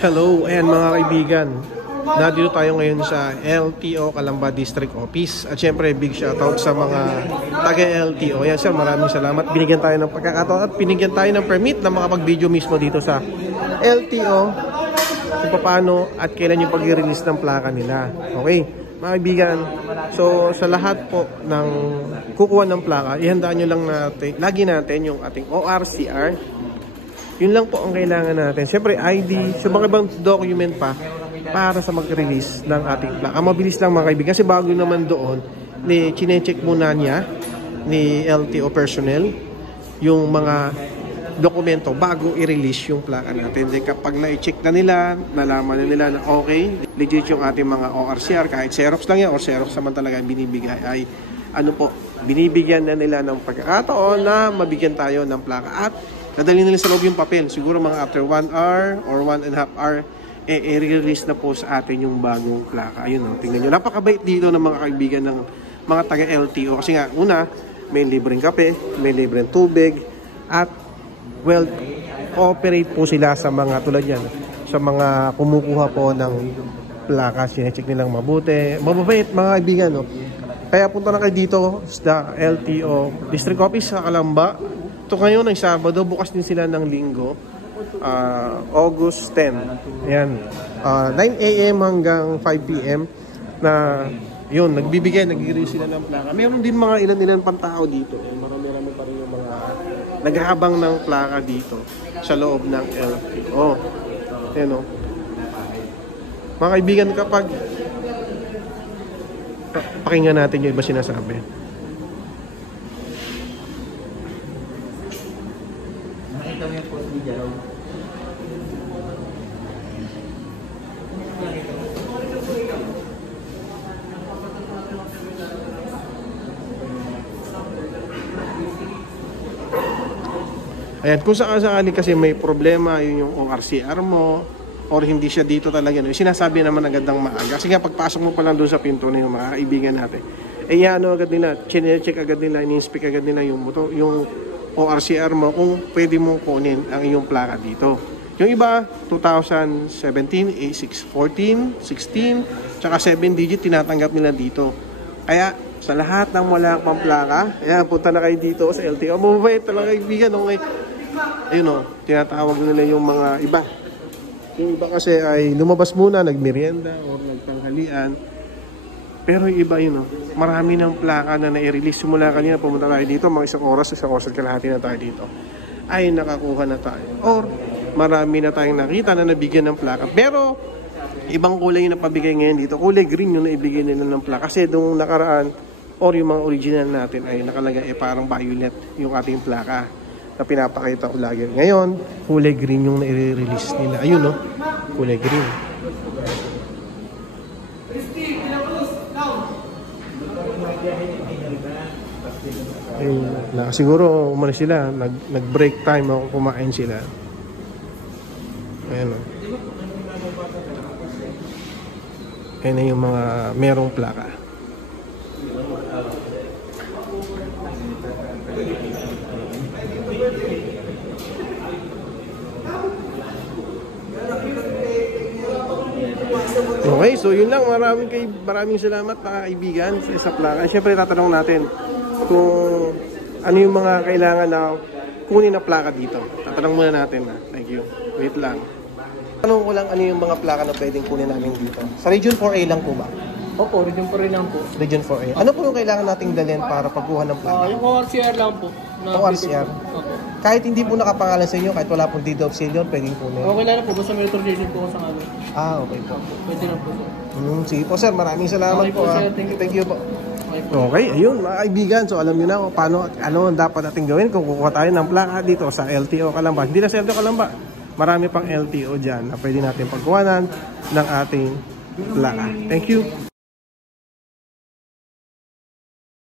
Hello, ayan mga kaibigan. Nandito tayo ngayon sa LTO Calamba District Office. At syempre, big shoutout sa mga taga-LTO. Ayan sir, maraming salamat. Binigyan tayo ng pagkakataon at binigyan tayo ng permit na makapag-video mismo dito sa LTO kung paano at kailan yung pag-release ng plaka nila. Okay, mga kaibigan. So, sa lahat po ng kukuha ng plaka, ihandaan nyo lang natin, lagi natin yung ating ORCR. Yun lang po ang kailangan natin. Siyempre, ID, so mga ibang document pa para sa mag-release ng ating plaka. Mabilis lang mga kaibigan. Kasi bago naman doon, chine-check muna niya ni LTO personnel yung mga dokumento bago i-release yung plaka natin. Then kapag na-check na nila, nalaman na nila na okay, legit yung ating mga ORCR, kahit Xerox lang yan o Xerox naman talaga binibigay, ay ano po, binibigyan na nila ng pagkakataon na mabigyan tayo ng plaka at nadali nila sa loob yung papel. Siguro mga after 1 hour or 1.5 hour, i-release na po sa atin yung bagong plaka. Ayun, tingnan nyo. Napakabait dito ng mga kaibigan ng mga taga-LTO. Kasi nga, una, may libreng kape, may libreng tubig, at well, cooperate po sila sa mga tulad yan, sa mga kumukuha po ng plaka. Sinecheck nilang mabuti. Mababait mga kaibigan, no? Kaya punta na kayo dito sa LTO District Office sa Calamba. Ito ngayon ay Sabado, bukas din sila ng Linggo, August 10. Ayan, 9 AM hanggang 5 PM na yun, nag-release sila ng plaka. Meron din mga ilan-ilan pang tao dito. Marami-rami pa rin yung mga naghahabang ng plaka dito sa loob ng LTO. Ayan o. Mga kaibigan, kapag pakinggan natin yung iba sinasabi. Ayan, kung sakasakali kasi may problema yun yung ORCR mo or hindi siya dito talaga, no, sinasabi naman agad ng maaga. Kasi nga pagpasok mo pa lang doon sa pinto na yung mga kaibigan natin, ano agad nila, check agad nila, in-inspect agad nila yung ORCR mo kung pwede mong kunin ang iyong plaka dito. Yung iba, 2017, A6, 14, 16, tsaka 7 digit tinatanggap nila dito. Kaya sa lahat ng wala pang plaka, ayan, punta na kayo dito sa LTO. Mababait talaga kaibigan. Okay. Ayun o, tinatawag nila yung mga iba. Yung iba kasi ay lumabas muna, nagmerienda o nagtanghalian. Pero yung iba yun o, marami ng plaka na na-release. Simula kanina, pumunta tayo dito, mga isang oras at kalahati na tayo dito. Ay nakakuha na tayo. Or marami na tayong nakita na nabigyan ng plaka. Pero ibang kulay yung napabigay ngayon dito. Kulay green yung naibigay nila ng plaka. Kasi nung nakaraan, or yung mga original natin ay nakalagay parang violet yung ating plaka na pinapakita ko lagi. Ngayon, kulay green yung nai-release nila. Ayun, no? Kulay green. Ayun, siguro umalis sila. Nag-break time ako, kumain sila. Ayun, no? Ayun na yung mga merong plaka. Okay, so yun lang. Maraming salamat mga kaibigan sa plaka. Siyempre tatanong natin kung ano yung mga kailangan na kunin na plaka dito. Tatanong muna natin na. Thank you. Wait lang. Tanong ko lang ano yung mga plaka na pwedeng kunin namin dito. Sa Region 4A lang po ba? Opo, Region 4A lang po. Region 4A. Ano po yung kailangan nating dalhin para pagkuha ng plaka? Yung ORCR lang po. ORCR? Opo. Kahit hindi po nakapangalan sa inyo, kahit wala pong deed of sale yun, pwedeng kunin. Okay lang po, basta may authorization po ko sa kanila. Okay po. Pwede lang po sir. Sige po sir, maraming salamat Okay po. sir, thank you po. Okay, ayun mga kaibigan. So alam niyo na kung paano at ano dapat natin gawin kung kukuha tayo ng plaka dito sa LTO Calamba. Hindi na sa LTO Calamba. Marami pang LTO dyan na pwede natin pagkuhanan ng ating plaka. Thank you.